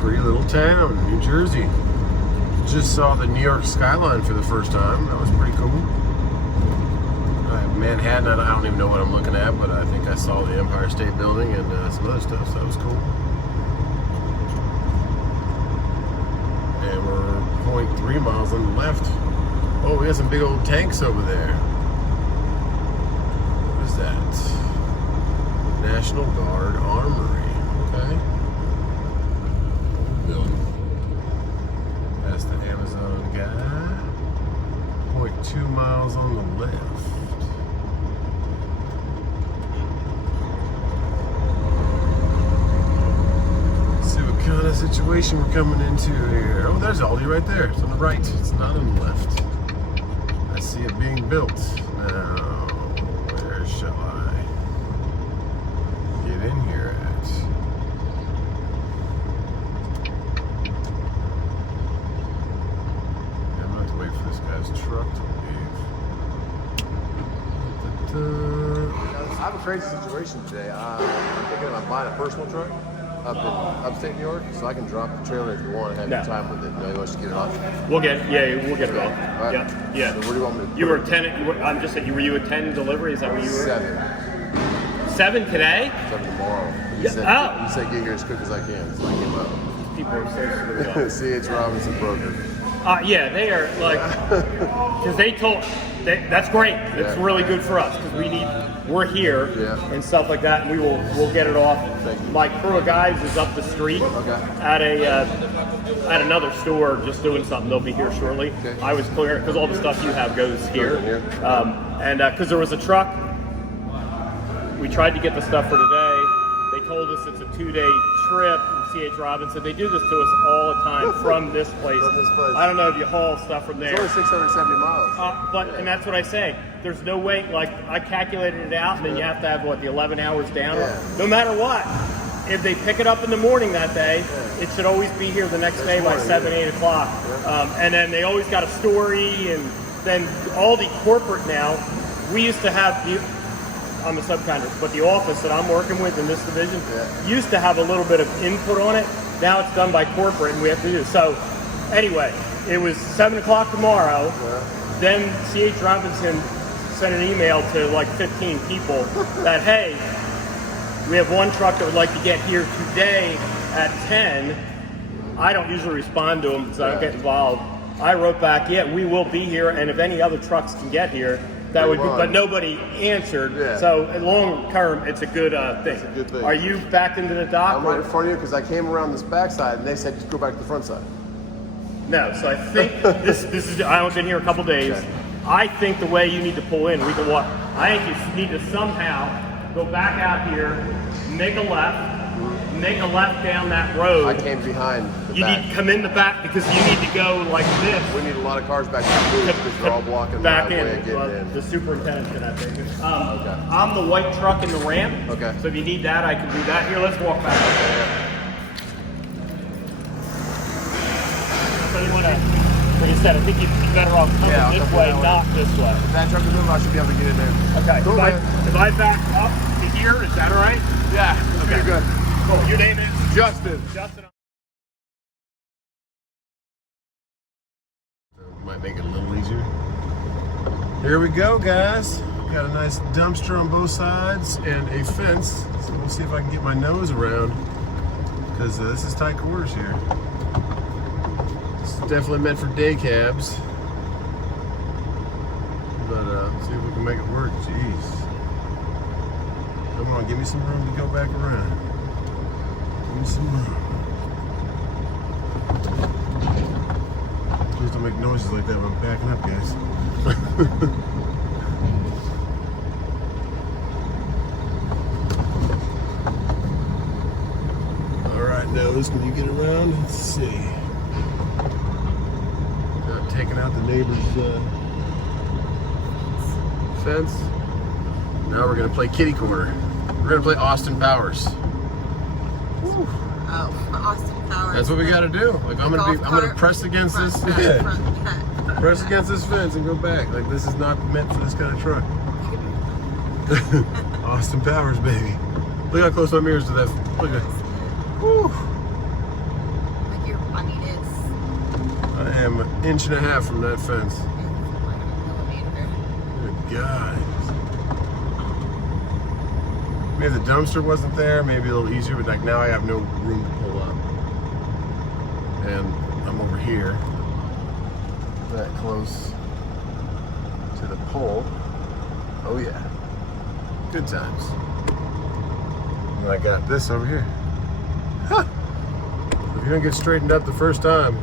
Pretty little town, New Jersey. Just saw the New York skyline for the first time. That was pretty cool. Manhattan, I don't even know what I'm looking at, but I think I saw the Empire State Building and some other stuff, so that was cool. And we're 0.3 miles on the left. Oh, we got some big old tanks over there. What is that? National Guard Armory. Okay. Building. That's the Amazon guy. 0.2 miles on the left. Kind of situation we're coming into here. Oh, there's Aldi right there. It's on the right. It's not on the left. I see it being built. Now, where shall I get in here at? Yeah, I'm gonna have to wait for this guy's truck to leave. I have a crazy situation today. I'm thinking about buying a personal truck up in upstate New York, so I can drop the trailer if you want to have your time with it. You want us to get it off? We'll get it all. Right. Yeah. So where do you want me to You were 10. I'm just saying. Were you at 10 delivery? Is that where you were? 7 today? 7 tomorrow. He said get here as quick as I can, so I came up. People are so screwed up. C.H. Robinson broker. Yeah, they are like, because that's great. It's really good for us because we're here and stuff like that, and we'll get it off. My crew of guys is up the street at another store just doing something. They'll be here shortly. I was clear because all the stuff you have goes here, and because there was a truck, we tried to get the stuff for today. They told us it's a 2-day trip from C.H. Robinson. They do this to us all the time from this place. I don't know if you haul stuff from there. It's only 670 miles. And that's what I say. There's no way, like, I calculated it out, and then you have to have, the 11 hours down? Yeah. No matter what. If they pick it up in the morning that day, it should always be here the next day by 7, 8 o'clock. And then they always got a story, and then all the corporate now, we used to have... I'm a subcontractor, but the office that I'm working with in this division used to have a little bit of input on it. Now it's done by corporate, and we have to do. So, anyway, it was 7 o'clock tomorrow. Then C.H. Robinson sent an email to 15 people that, hey, we have one truck that would like to get here today at 10. I don't usually respond to them because I don't get involved. I wrote back, we will be here, and if any other trucks can get here, that would be, but nobody answered. So long term, it's a good thing. It's a good thing. Are you back into the dock? I'm right in front of you because I came around this backside and they said just go back to the front side. No, so I think this is. I've been here a couple days. I think the way you need to pull in, we can walk. I think you need to somehow go back out here, make a left down that road. I came behind. You need to come in the back because you need to go like this. We need a lot of cars back in the booth because they're all blocking back my way of in. getting in. The superintendent's gonna take it. I'm the white truck in the ramp. Okay. So if you need that, I can do that. Here, let's walk back. So you wanna, like I said, I think you'd be better off coming this way, not this way. If that truck is moving, I should be able to get in there. Okay. Cool, if I back up to here, is that all right? Yeah. Okay. You're good. Cool. Your name is Justin. Might make it a little easier. Here we go, guys. Got a nice dumpster on both sides and a fence. So we'll see if I can get my nose around because this is tight quarters here. It's definitely meant for day cabs. But see if we can make it work. Jeez. Come on, give me some room to go back around. Give me some room. Please don't make noises like that when I'm backing up, guys. All right, nose, can you get around? Let's see. Not taking out the neighbor's fence. Now we're gonna play kitty corner. We're gonna play Austin Powers. Woo. Oh, Austin Powers. That's what we gotta do. Like I'm gonna press against this. Press against this fence and go back. Like this is not meant for this kind of truck. Austin Powers, baby. Look how close my mirror's to that. Look at. Whew. inch and a half from that fence. Good God. Maybe the dumpster wasn't there, maybe a little easier, but like now I have no room to pull up. And I'm over here, that close to the pole. Oh yeah, good times. And I got this over here. Huh. If you don't get straightened up the first time,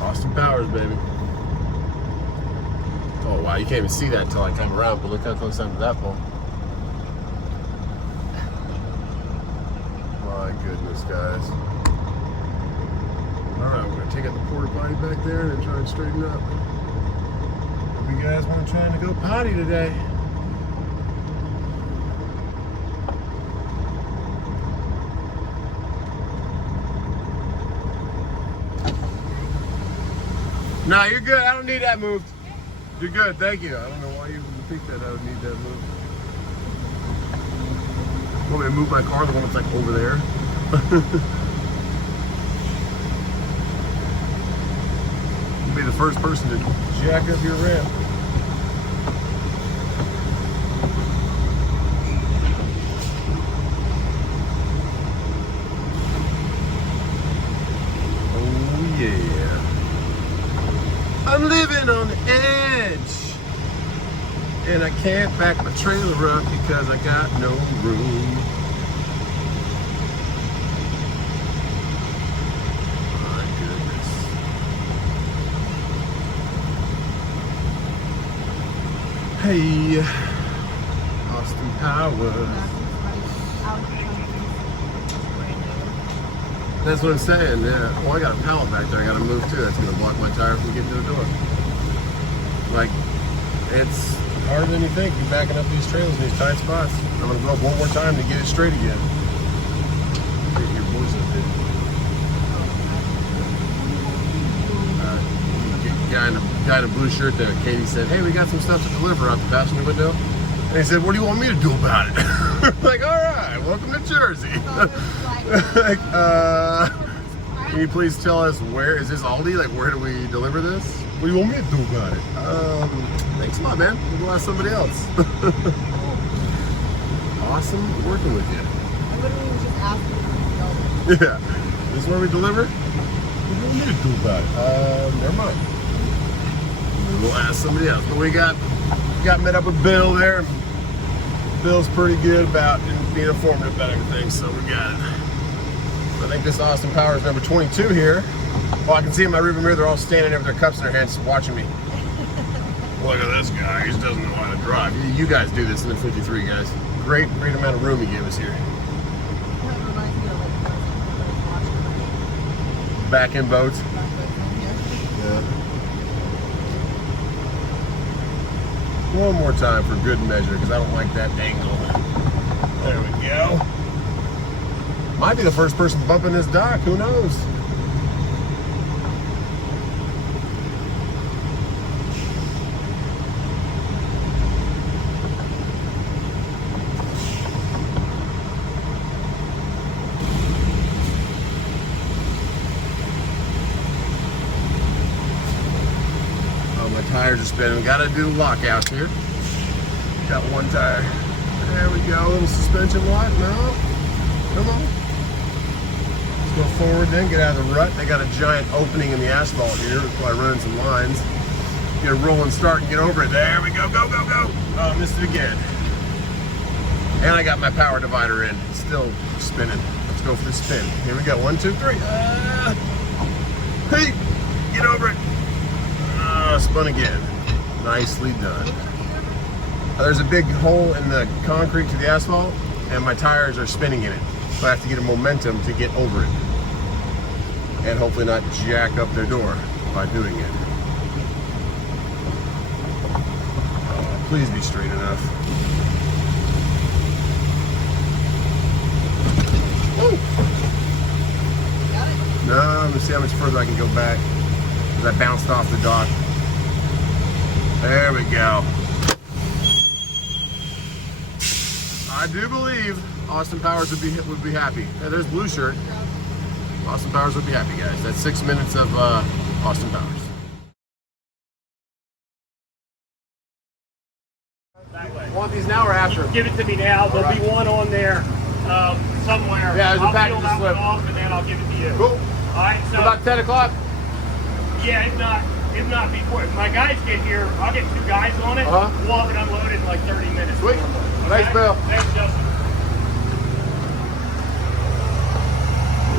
Austin Powers, baby. Oh wow, you can't even see that until I come around, but look how close I am to that pole. My goodness, guys. Alright, we're gonna take out the porta potty back there and try and straighten up. Hope you guys weren't trying to go potty today. No, you're good. I don't need that moved. You're good. Thank you. I don't know why you would think that I would need that moved. Want me to move my car, the one that's like over there? You'll be the first person to jack up your ramp. Oh yeah. I'm living on the edge, and I can't back my trailer up because I got no room. My goodness. Hey, Austin Powers. That's what I'm saying, yeah. Oh, I got a pallet back there I gotta move too. That's gonna block my tire from getting to the door. Like, it's harder than you think. You're backing up these trails in these tight spots. I'm gonna go up one more time to get it straight again. Get your voice up there. Guy in a blue shirt there, Katie said, hey, we got some stuff to deliver out the passenger window. And he said, what do you want me to do about it? Like, all right, welcome to Jersey. Like, can you please tell us where is this Aldi? Like, where do we deliver this? What do you want me to do about it? Thanks a lot, man. We'll ask somebody else. Awesome working with you. I literally was just asking. Yeah. This is where we deliver? What do you want me to do about it? Never mind. We'll ask somebody else. But we got met up with Bill there. Bill's pretty good about being informative about everything, so we got it. I think this Austin Powers number 22 here. Well, I can see in my rearview mirror, they're all standing there with their cups in their hands watching me. Look at this guy, he just doesn't know how to drive. You guys do this in the 53, guys. Great amount of room you give us here. Back in boats. Yeah. One more time for good measure, because I don't like that angle. There we go. Might be the first person bumping this dock, who knows? My tires are spinning. Gotta do lockouts here. Got one tire. There we go. A little suspension lock. No. Come on. Let's go forward then. Get out of the rut. They got a giant opening in the asphalt here. That's why I run some lines. Get a rolling start and get over it. There we go. Go, go, go. Oh, missed it again. And I got my power divider in. It's still spinning. Let's go for the spin. Here we go. 1, 2, 3. Hey, get over it. Spun again. Nicely done. There's a big hole in the concrete to the asphalt, and my tires are spinning in it. So I have to get a momentum to get over it. And hopefully not jack up their door by doing it. Oh, please be straight enough. Woo! Got it? No, let me see how much further I can go back. Because I bounced off the dock. There we go. I do believe Austin Powers would be happy. Yeah, there's blue shirt. Austin Powers would be happy, guys. That's 6 minutes of Austin Powers. Want these now or after? Give it to me now. There'll be one on there somewhere. Yeah, there's a I'll package peel that slip. one off and then I'll give it to you. Cool. All right. So About 10 o'clock? yeah, if not before. If my guys get here, I'll get 2 guys on it. Uh-huh. We'll have it unloaded in like 30 minutes. Sweet. Okay? Thanks, Bill. Thanks, Justin.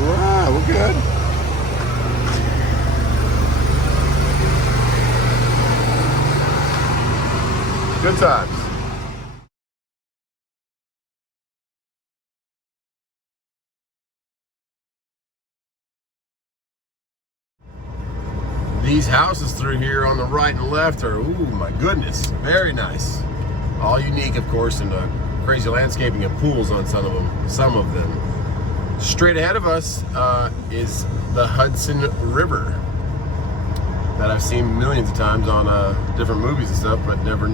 All right, we're good. Good times. These houses through here on the right and left are, ooh, my goodness, very nice. All unique, of course, and crazy landscaping and pools on some of them. Straight ahead of us is the Hudson River that I've seen millions of times on different movies and stuff, but never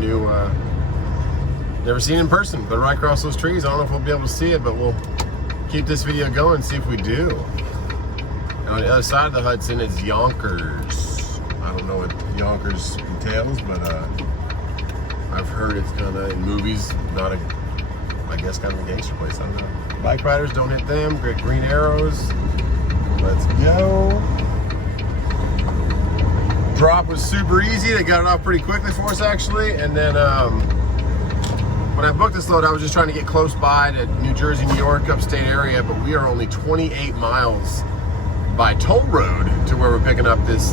seen in person. But right across those trees, I don't know if we'll be able to see it, but we'll keep this video going and see if we do. And on the other side of the Hudson is Yonkers. I don't know what Yonkers entails, but I've heard it's kind of in movies, I guess kind of a gangster place. I don't know. Bike riders, don't hit them. Great green arrows. Let's go. Drop was super easy. They got it off pretty quickly for us, actually. And then when I booked this load, I was just trying to get close by to New Jersey, New York, upstate area, but we are only 28 miles by toll road to where we're picking up this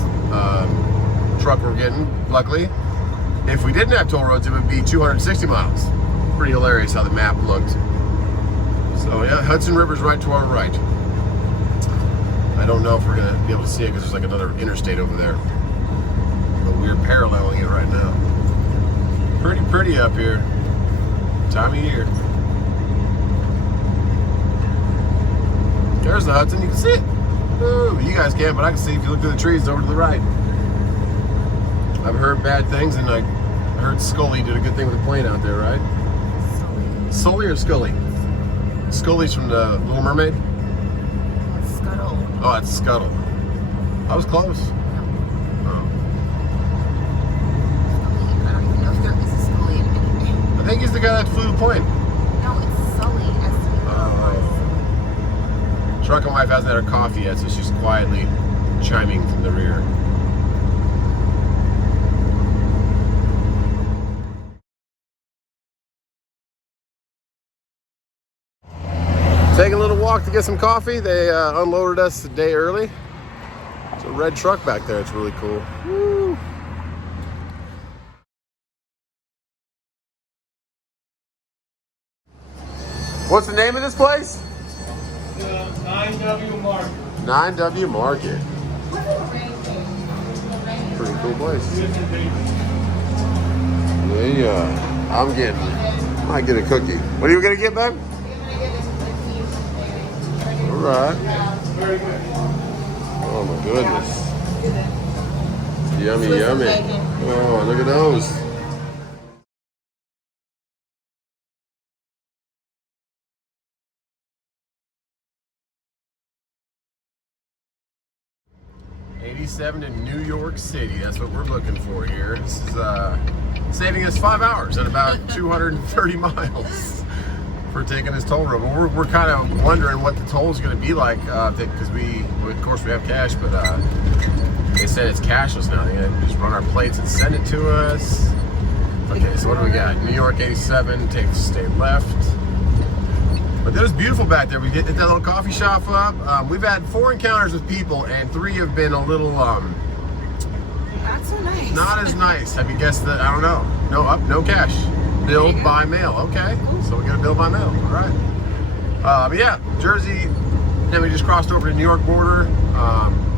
truck we're getting, luckily. If we didn't have toll roads, it would be 260 miles. Pretty hilarious how the map looked. So yeah, Hudson River's right to our right. I don't know if we're gonna be able to see it because there's like another interstate over there. But we're paralleling it right now. Pretty up here. Time of year. There's the Hudson, you can see it. Ooh, you guys can't, but I can see if you look through the trees over to the right. I've heard bad things, and I heard Scully did a good thing with the plane out there, right? Sully or Scully? Scully's from the Little Mermaid? Scuttle. Oh, it's Scuttle. I was close. Oh. I don't even know if there is a Scully in anything. I think he's the guy that flew the plane. No, it's Sully. Truck and wife hasn't had her coffee yet, so she's quietly chiming from the rear. Taking a little walk to get some coffee. They unloaded us a day early. It's a red truck back there. It's really cool. Woo. What's the name of this place? 9W Market. 9W Market. Pretty cool place. Yeah, I might get a cookie. What are you gonna get, babe? All right. Oh my goodness. Yummy, yummy. Oh, look at those. '87 to New York City. That's what we're looking for here. This is saving us 5 hours and about 230 miles for taking this toll road. But we're kind of wondering what the toll is going to be like because of course we have cash, but they said it's cashless now. They're going to just run our plates and send it to us. Okay, so what do we got? New York 87, stay left. But it was beautiful back there. We did that little coffee shop up. We've had 4 encounters with people, and 3 have been a little Not so nice. not as nice. Have you guessed that? I don't know. No cash. Billed by mail. Okay, so we got a bill by mail. All right. But yeah, Jersey. Then we just crossed over to the New York border.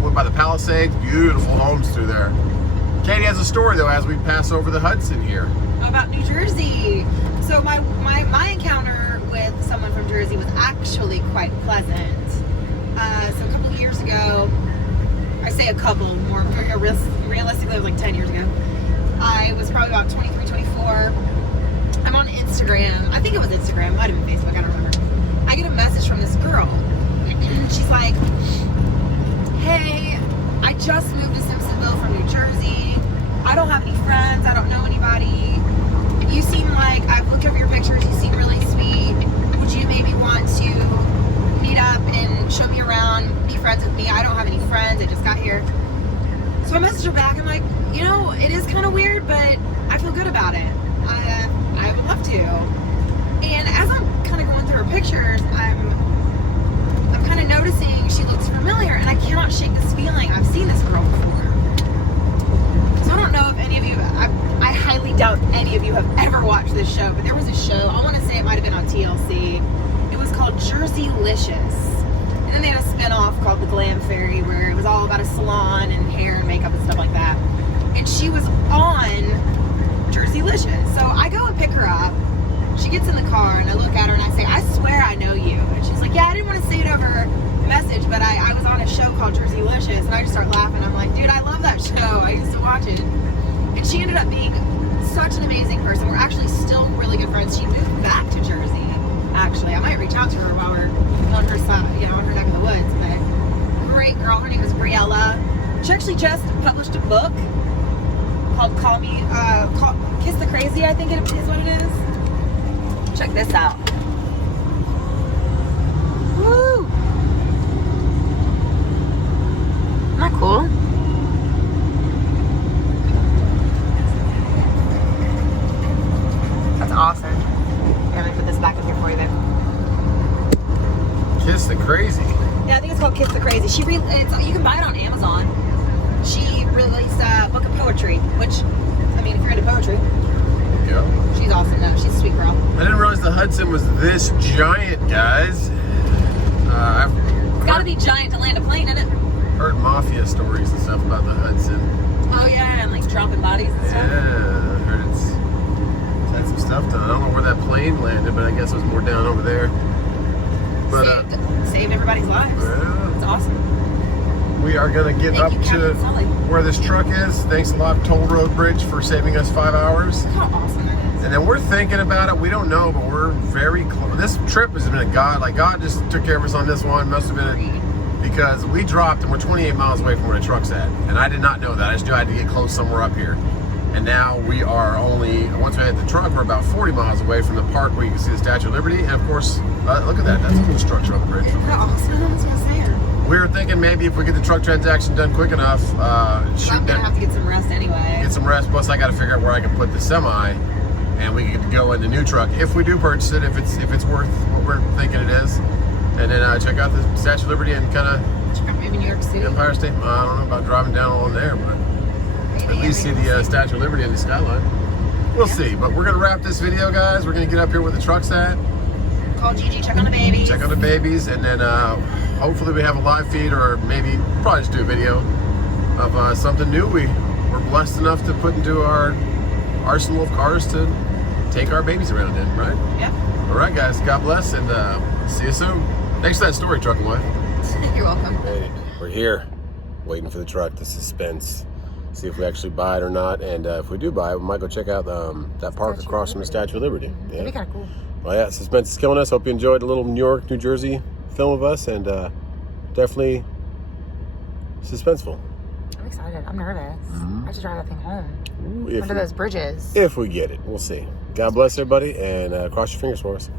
Went by the Palisades. Beautiful homes through there. Katie has a story though as we pass over the Hudson here. About New Jersey. So my encounter with someone from Jersey was actually quite pleasant. So a couple of years ago, I say a couple, more realistically it was like 10 years ago. I was probably about 23, 24. I'm on Instagram. I think it was Instagram. It might have been Facebook. I don't remember. I get a message from this girl. She's like, hey, I just moved to Simpsonville from New Jersey. I don't have any friends. I don't know anybody. You seem like I've looked this show, but there was a show, I want to say it might have been on TLC. It was called Jerseylicious. And then they had a spin-off called The Glam Fairy, where it was all about a salon and hair and makeup and stuff like that. And she was on Jerseylicious. So I go and pick her up. She gets in the car and I look at her and I say, I swear I know you. And she's like, yeah, I didn't want to say it over message, but I was on a show called Jerseylicious, and I just start laughing. I'm like, dude, I love that show. I used to watch it. And she ended up being such an amazing person. We're actually still really good friends. She moved back to Jersey, actually. I might reach out to her while we're on her side, you know, on her neck of the woods. But great girl. Her name is Briella. She actually just published a book called Kiss the Crazy, I think it is what it is. Check this out. Woo! Isn't that cool? That's awesome. Here, let me put this back in here for you, babe. Kiss the Crazy. Yeah, I think it's called Kiss the Crazy. You can buy it on Amazon. She released a book of poetry, which, I mean, if you're into poetry, Yeah. she's awesome though. She's a sweet girl. I didn't realize the Hudson was this giant, guys. It's gotta be giant to land a plane in it. Heard mafia stories and stuff about the Hudson. Oh yeah, and like dropping bodies and stuff. Yeah, I heard it's had some stuff done. I don't know where that plane landed, but I guess it was more down over there. But Saved everybody's lives. Yeah. It's awesome. We are gonna get Thank up you, to Captain Sully. where this truck is. Thanks a lot, Toll Road Bridge, for saving us 5 hours. Look how awesome that is. And then we're thinking about it. We don't know, but we're very close. This trip has been a God. Like, God just took care of us on this one. Must have been because we dropped and we're 28 miles away from where the truck's at. And I did not know that. I just knew I had to get close somewhere up here. And now we are only, once we hit the truck, we're about 40 miles away from the park where you can see the Statue of Liberty. And of course, look at that. That's a cool structure on the bridge. Isn't that awesome? That's what I'm saying. We were thinking maybe if we get the truck transaction done quick enough, I'm gonna have to get some rest anyway. Get some rest. Plus, I got to figure out where I can put the semi, and we can go in the new truck if we do purchase it. If it's worth what we're thinking it is, and then check out the Statue of Liberty and kind of Check out maybe New York City. Empire State. I don't know about driving down along there, but at least see the Statue of Liberty and the skyline. We'll see. But we're gonna wrap this video, guys. We're gonna get up here where the truck's at. Call Gigi, check on the babies. Check on the babies, and then hopefully we have a live feed, or maybe probably just do a video of something new we're blessed enough to put into our arsenal of cars to take our babies around in, right? Yep. All right, guys. God bless, and see you soon. Thanks for that story, Truck and Wife. You're welcome. We're here, waiting for the truck, the Suspense. See if we actually buy it or not, and if we do buy it, we might go check out that park across from the Statue of Liberty. Yeah. That'd be kind of cool. Well, yeah, Suspense is killing us. Hope you enjoyed a little New York, New Jersey film of us, and definitely suspenseful. I'm excited. I'm nervous. I have to drive that thing home. Ooh, Under those bridges. If we get it, we'll see. God bless everybody, and cross your fingers for us.